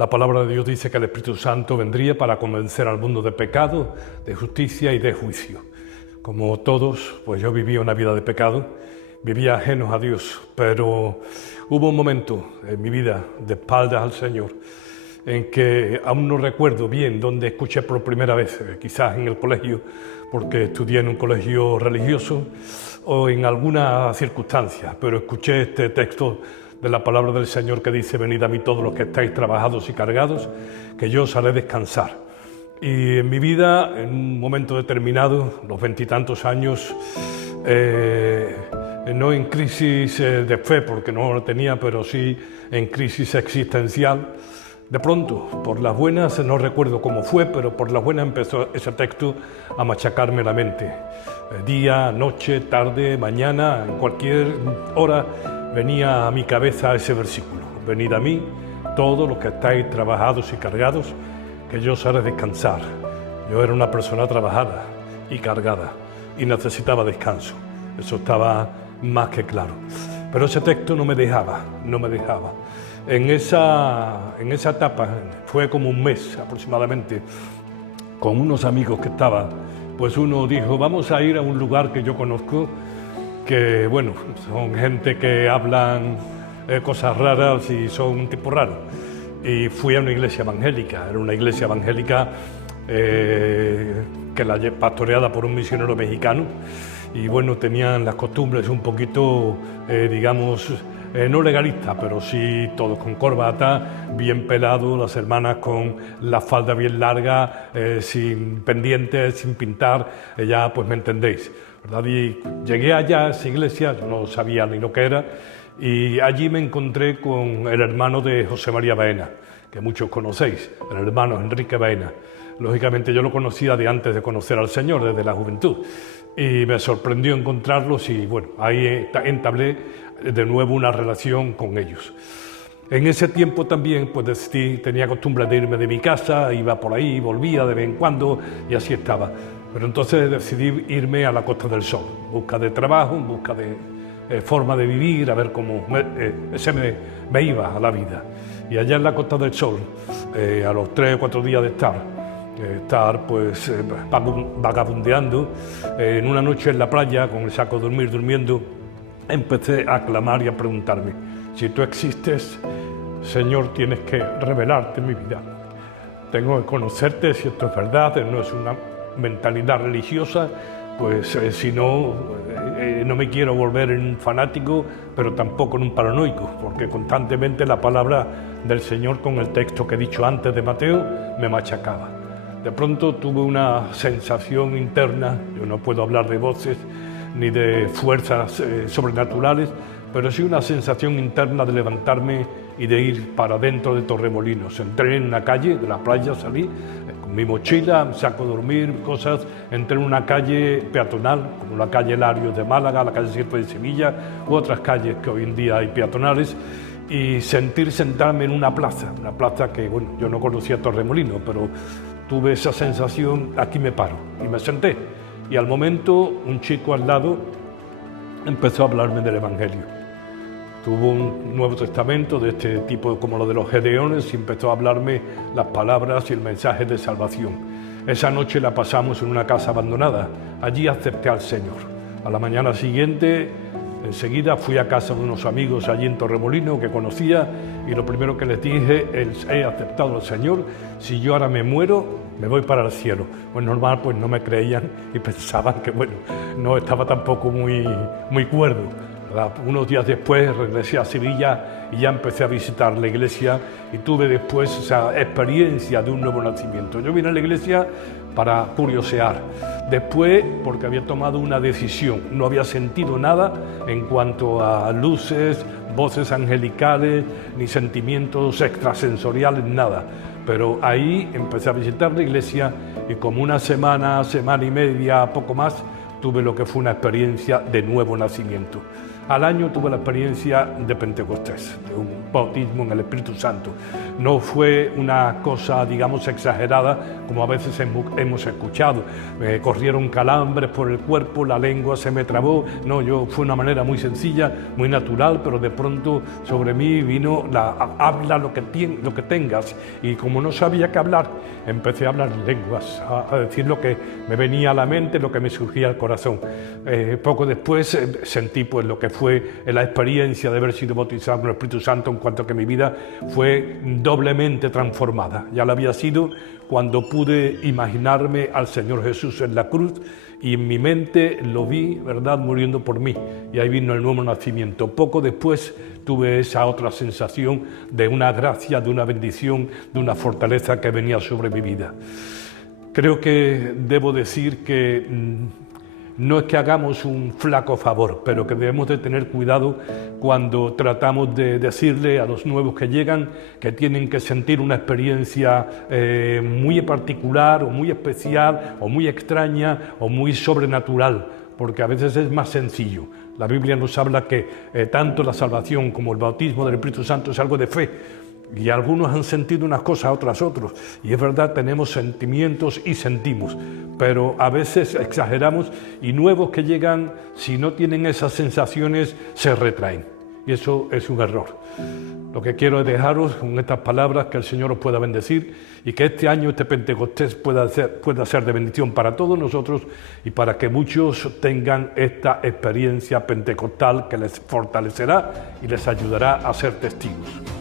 La palabra de Dios dice que el Espíritu Santo vendría para convencer al mundo de pecado, de justicia y de juicio. Como todos, pues yo vivía una vida de pecado, vivía ajenos a Dios, pero hubo un momento en mi vida de espaldas al Señor en que aún no recuerdo bien dónde escuché por primera vez, quizás en el colegio, porque estudié en un colegio religioso o en alguna circunstancia, pero escuché este texto de la palabra del Señor que dice: venid a mí todos los que estáis trabajados y cargados, que yo os haré descansar. Y en mi vida, en un momento determinado, los 20 y tantos años, no en crisis de fe, porque no la tenía, pero sí en crisis existencial, de pronto, por las buenas, no recuerdo cómo fue, pero por las buenas empezó ese texto a machacarme la mente. Día, noche, tarde, mañana, en cualquier hora venía a mi cabeza ese versículo: venid a mí, todos los que estáis trabajados y cargados, que yo os haré descansar. Yo era una persona trabajada y cargada y necesitaba descanso. Eso estaba más que claro. Pero ese texto no me dejaba. En esa etapa, fue como un mes aproximadamente, con unos amigos que estaba, pues uno dijo: vamos a ir a un lugar que yo conozco, que bueno, son gente que hablan cosas raras y son un tipo raro. Y fui a una iglesia evangélica, era una iglesia evangélica que la pastoreada por un misionero mexicano, y bueno, tenían las costumbres un poquito, digamos, no legalistas, pero sí todos con corbata, bien pelados, las hermanas con la falda bien larga, sin pendientes, sin pintar, ya pues me entendéis, ¿verdad? Y llegué allá a esa iglesia, yo no sabía ni lo que era, y allí me encontré con el hermano de José María Baena, que muchos conocéis, el hermano Enrique Baena. Lógicamente yo lo conocía de antes de conocer al Señor, desde la juventud, y me sorprendió encontrarlos y bueno, ahí entablé de nuevo una relación con ellos. En ese tiempo también pues decidí, tenía costumbre de irme de mi casa, iba por ahí, volvía de vez en cuando y así estaba. Pero entonces decidí irme a la Costa del Sol, en busca de trabajo, en busca de forma de vivir, a ver cómo me iba a la vida. Y allá en la Costa del Sol, a los 3 o 4 días de estar pues vagabundeando, en una noche en la playa con el saco de dormir durmiendo, empecé a clamar y a preguntarme: si tú existes, Señor, tienes que revelarte en mi vida. Tengo que conocerte si esto es verdad, no es una mentalidad religiosa, pues si no, no me quiero volver en un fanático, pero tampoco en un paranoico, porque constantemente la palabra del Señor con el texto que he dicho antes de Mateo me machacaba. De pronto tuve una sensación interna, yo no puedo hablar de voces ni de fuerzas sobrenaturales, pero sí una sensación interna de levantarme y de ir para dentro de Torremolinos. Entré en una calle de la playa, salí con mi mochila, un saco de dormir, cosas, entré en una calle peatonal, como la calle Larios de Málaga, la calle Sierpe de Sevilla, u otras calles que hoy en día hay peatonales, y sentarme en una plaza que, bueno, yo no conocía Torremolinos, pero tuve esa sensación: aquí me paro, y me senté. Y al momento un chico al lado empezó a hablarme del Evangelio. Tuvo un Nuevo Testamento de este tipo como lo de los Gedeones y empezó a hablarme las palabras y el mensaje de salvación. Esa noche la pasamos en una casa abandonada. Allí acepté al Señor. A la mañana siguiente, enseguida fui a casa de unos amigos allí en Torremolinos que conocía, y lo primero que les dije: he aceptado al Señor, si yo ahora me muero, me voy para el cielo. Pues normal, pues no me creían y pensaban que bueno, no estaba tampoco muy cuerdo, ¿verdad? Unos días después regresé a Sevilla y ya empecé a visitar la iglesia y tuve después esa experiencia de un nuevo nacimiento. Yo vine a la iglesia para curiosear, después porque había tomado una decisión, no había sentido nada en cuanto a luces, voces angelicales, ni sentimientos extrasensoriales, nada. Pero ahí empecé a visitar la iglesia y como una semana y media, poco más, tuve lo que fue una experiencia de nuevo nacimiento. al año tuve la experiencia de Pentecostés, de un bautismo en el Espíritu Santo. No fue una cosa, digamos, exagerada, como a veces hemos escuchado. Me corrieron calambres por el cuerpo, la lengua se me trabó. No, fue una manera muy sencilla, muy natural, pero de pronto sobre mí vino habla lo que tengas. Y como no sabía qué hablar, empecé a hablar lenguas, a decir lo que me venía a la mente, lo que me surgía al corazón. Poco después sentí pues lo que fue la experiencia de haber sido bautizado con el Espíritu Santo, en cuanto a que mi vida fue doblemente transformada. Ya lo había sido cuando pude imaginarme al Señor Jesús en la cruz y en mi mente lo vi, ¿verdad?, muriendo por mí. Y ahí vino el nuevo nacimiento. Poco después tuve esa otra sensación de una gracia, de una bendición, de una fortaleza que venía sobre mi vida. Creo que debo decir que no es que hagamos un flaco favor, pero que debemos de tener cuidado cuando tratamos de decirle a los nuevos que llegan que tienen que sentir una experiencia muy particular o muy especial o muy extraña o muy sobrenatural, porque a veces es más sencillo. La Biblia nos habla que tanto la salvación como el bautismo del Espíritu Santo es algo de fe. Y algunos han sentido unas cosas, otros. Y es verdad, tenemos sentimientos y sentimos, pero a veces exageramos y nuevos que llegan, si no tienen esas sensaciones, se retraen. Y eso es un error. Lo que quiero es dejaros con estas palabras, que el Señor os pueda bendecir y que este año, este Pentecostés, pueda ser de bendición para todos nosotros y para que muchos tengan esta experiencia pentecostal que les fortalecerá y les ayudará a ser testigos.